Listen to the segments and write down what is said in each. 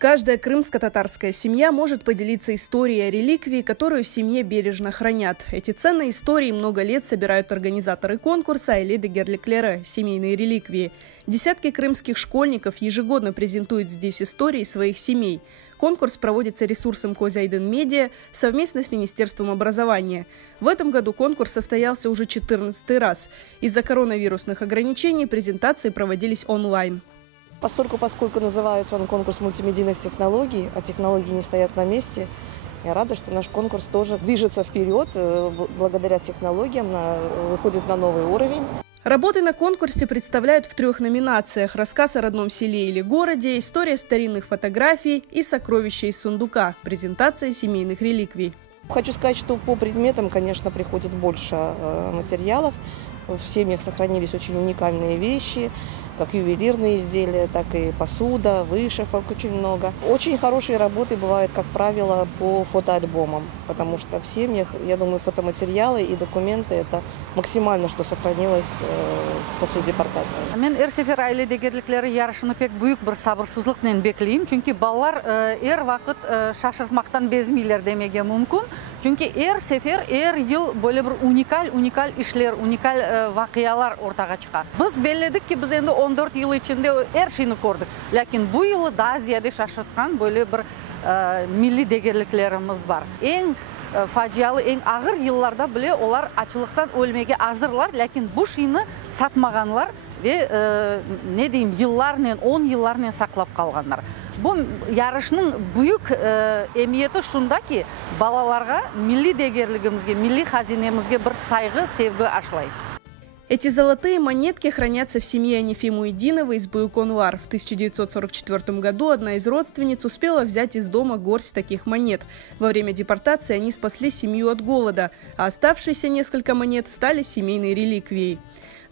Каждая крымско-татарская семья может поделиться историей о реликвии, которую в семье бережно хранят. Эти ценные истории много лет собирают организаторы конкурса «Айле Дегерлеклере» – семейные реликвии. Десятки крымских школьников ежегодно презентуют здесь истории своих семей. Конкурс проводится ресурсом Козайден Медиа совместно с Министерством образования. В этом году конкурс состоялся уже 14-й раз. Из-за коронавирусных ограничений презентации проводились онлайн. Поскольку называется он конкурс мультимедийных технологий, а технологии не стоят на месте, я рада, что наш конкурс тоже движется вперед, благодаря технологиям, выходит на новый уровень. Работы на конкурсе представляют в 3 номинациях: рассказ о родном селе или городе, история старинных фотографий и сокровища из сундука, презентация семейных реликвий. Хочу сказать, что по предметам, конечно, приходит больше материалов. В семьях сохранились очень уникальные вещи, как ювелирные изделия, так и посуда, вышивок очень много. Очень хорошие работы бывают, как правило, по фотоальбомам, потому что в семьях, я думаю, фотоматериалы и документы – это максимально, что сохранилось после депортации. Мен эр-сефер айле дегерлеклери ярышыны пек büyük bir sabırsızlıkla bekleyim. Çünkü ballar vakit şaşırtmaktan bezmiler demege mümkün. Çünkü эр-сефер, эр-yıl böyle bir unikal işler, unikal vakıyalar ortaya çıkar. Biz belledik ki biz endi 14 yıl içinde her şeyini gördük. Lakin bu yılı daha ziyade şaşırtkan böyle bir milli degerliklerimiz var. En facialı, en ağır yıllarda bile onlar açılıktan ölmeye hazırlar. Lakin bu şeyini satmaganlar ve ne diyeyim yıllarla, 10 yıllarla saklap kalganlar. Bu yarışının büyük emniyeti şunda ki balalarga milli degerligimizge, milli hazinemizge bir saygı, sevgi aşılayın. Эти золотые монетки хранятся в семье Анифи Муидиновой из Буюконвар. В 1944 году одна из родственниц успела взять из дома горсть таких монет. Во время депортации они спасли семью от голода, а оставшиеся несколько монет стали семейной реликвией.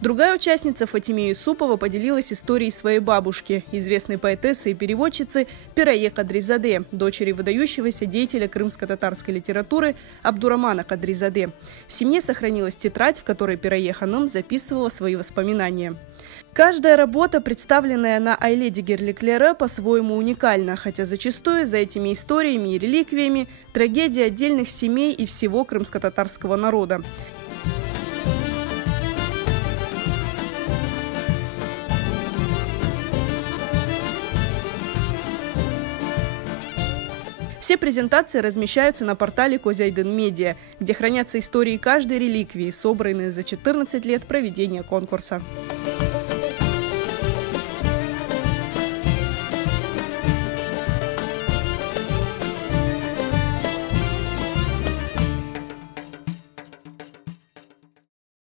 Другая участница, Фатиме Юсупова, поделилась историей своей бабушки, известной поэтессы и переводчицы Пирае Кадризаде, дочери выдающегося деятеля крымско-татарской литературы Абдурамана Кадризаде. В семье сохранилась тетрадь, в которой Пирае ханым записывала свои воспоминания. Каждая работа, представленная на Айле Дегерлеклере, по-своему уникальна, хотя зачастую за этими историями и реликвиями трагедия отдельных семей и всего крымско-татарского народа. Все презентации размещаются на портале Козайден Медиа, где хранятся истории каждой реликвии, собранные за 14 лет проведения конкурса.